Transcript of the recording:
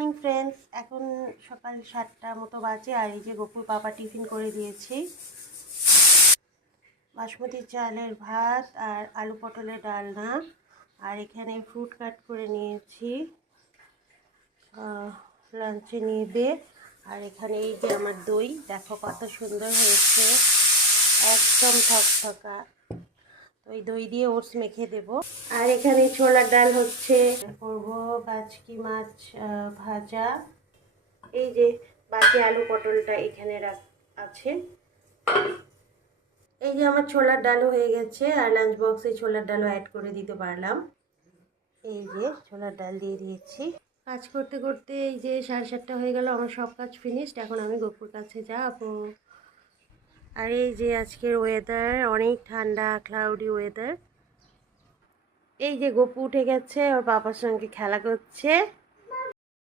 Morning friends, এখন সকাল 7টার মতো বাজে। আর এই যে গপুর পাপা টিফিন করে দিয়েছি, বাসমতি চালের ভাত আর আলু পটলের ডালনা। আর এখানে ফ্রুট কাট করে নিয়েছি লাঞ্চে নিবে। আর এখানে এই যে আমার দই, দেখো কত সুন্দর হয়েছে, একদম ঠকঠকা। ওই দই দিয়ে ওটস মেখে দেব। আর এখানে ছোলার ডাল হচ্ছে, করব বাচকি মাছ ভাজা। এই যে বাকি আলু পটলটা এখানে আছে। এই যে আমার ছোলার ডালও হয়ে গেছে, আর লাঞ্চ বক্সে ছোলার ডালও অ্যাড করে দিতে পারলাম। এই যে ছোলার ডাল দিয়ে দিয়েছি। কাজ করতে করতে এই যে 7:30 হয়ে গেল, আমার সব কাজ ফিনিশড। এখন আমি গপুর কাছে যাবো। আর এই যে আজকের ওয়েদার অনেক ঠান্ডা, ক্লাউডি ওয়েদার। এই যে গপু উঠে গেছে, ওর বাবার সঙ্গে খেলা করছে।